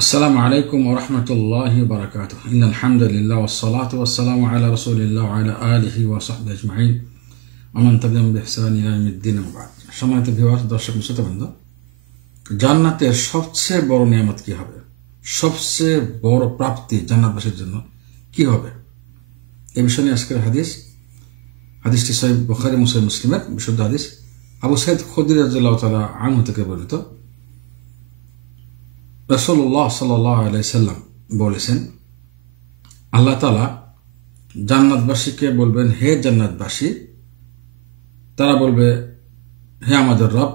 আসসালামু আলাইকুম ওয়া রাহমাতুল্লাহি ওয়া বারাকাতুহু। ইন্নাল হামদুলিল্লাহ ওয়াস সালাতু ওয়াস সালামু আলা রাসূলিল্লাহ ওয়া আলা আলিহি ওয়া সাহবিহি আজমাইন ওয়া মান তাবি'আহুম বিইহসান ইলা ইয়াউমিদ্দিন ওয়া বা'দ। সম্মানিত ভিউয়ার্স, দর্শক শ্রোতাবৃন্দ, জান্নাতের সবচেয়ে বড় নিয়ামত কি হবে? সবচেয়ে বড় প্রাপ্তি জান্নাতবাসীর জন্য কি হবে? এই বিষয় নিয়ে আজকের হাদিসটি সহিহ বুখারী মুসলিমের বিশুদ্ধ হাদিস। আবু সাঈদ খুদরী রাদিয়াল্লাহু তাআলা আনহু থেকে বর্ণিত, রাসূলুল্লাহ সাল্লাল্লাহু আলাইহি সাল্লাম বলেছেন, আল্লাহ তাআলা জান্নাতবাসীকে বলবেন, হে জান্নাতবাসী। তারা বলবে, হে আমাদের রব,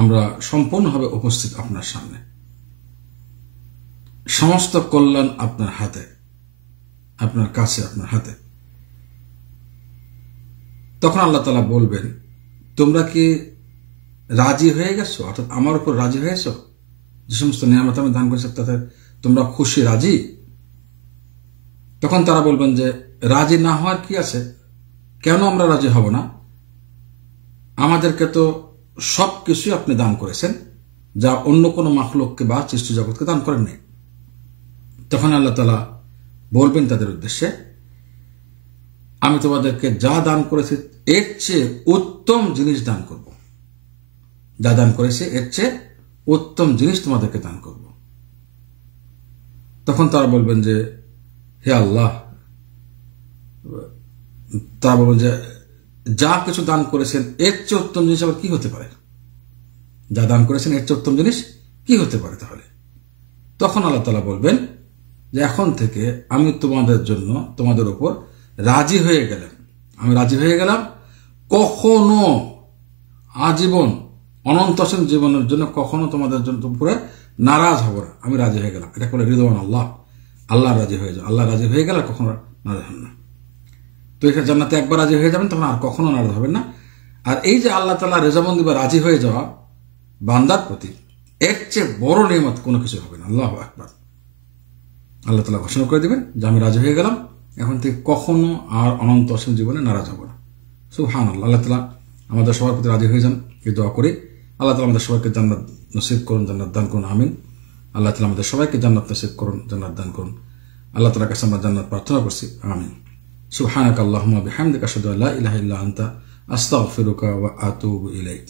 আমরা সম্পূর্ণভাবে উপস্থিত আপনার সামনে, সমস্ত কল্যাণ আপনার হাতে, আপনার কাছে, আপনার হাতে। তখন আল্লাহ তাআলা বলবেন, তোমরা কি রাজি হয়ে গেছো? অর্থাৎ আমার উপর রাজি হয়েছো? যে সমস্ত নিয়ামত আমি দান করেছি তাতে তোমরা খুশি, রাজি? তখন তারা বলবেন যে, রাজি না হওয়ার কি আছে? কেন আমরা রাজি হব না? আমাদেরকে তো সব কিছুই আপনি দান করেছেন, যা অন্য কোনো মাখলুককে বা সৃষ্টি জগৎকে দান করেননি। তখন আল্লাহ তাআলা বলবেন তাদের উদ্দেশ্যে, আমি তোমাদেরকে যা দান করেছি এর চেয়ে উত্তম জিনিস দান করব। যা দান করেছি এর চেয়ে উত্তম জিনিস তোমাদেরকে দান করব। তখন তারা বলবেন যে, হে আল্লাহ, তারা বলবেন যে, যা কিছু দান করেছেন এর চেয়ে উত্তম জিনিস আবার কি হতে পারে? যা দান করেছেন এর চেয়ে উত্তম জিনিস কি হতে পারে তাহলে? তখন আল্লাহ তাআলা বলবেন যে, এখন থেকে আমি তোমাদের জন্য, তোমাদের উপর রাজি হয়ে গেলাম। আমি রাজি হয়ে গেলাম, কখনো আজীবন অনন্ত জীবনের জন্য কখনো তোমাদের জন্য উপরে নারাজ হব না। আমি রাজি হয়ে গেলাম। এটা বলে রিদওয়ান আল্লাহ, আল্লাহ রাজি হয়ে যাও। আল্লাহ রাজি হয়ে গেলে কখনো নারাজ হন না। তো এখানে জান্নাতে একবার রাজি হয়ে যাবেন, তখন আর কখনো নারাজ হবেন না। আর এই যে আল্লাহ তাআলা রেজামন্দি বা রাজি হয়ে যাওয়া বান্দার প্রতি, এর চেয়ে বড় নিয়ামত কোনো কিছু হবে না। আল্লাহু আকবার। আল্লাহ তাআলা ঘোষণা করে দিবেন যে, আমি রাজি হয়ে গেলাম, এখন থেকে কখনো আর অনন্ত অসীম জীবনে নারাজ হব না। সুবহানাল্লাহ। আল্লাহ তাআলা আমাদের সবার প্রতি রাজি হয়ে যান, এই দোয়া করি। আল্লাহ তাআলা আমাদের সবাইকে জান্নাত নসিব করুন, জান্নাত দান করুন, আমিন। আল্লাহ তাআলা আমাদের সবাইকে জান্নাত নসিব করুন, জান্নাত দান করুন। আল্লাহ তাআলার কাছে আমরা জান্নাত প্রার্থনা করছি, আমিন। সুবহানাকা আল্লাহুম্মা বিহামদিকা আশহাদু আল্লা ইলাহা ইল্লা আনতা আস্তাগফিরুকা ওয়া আতুবু ইলাইক।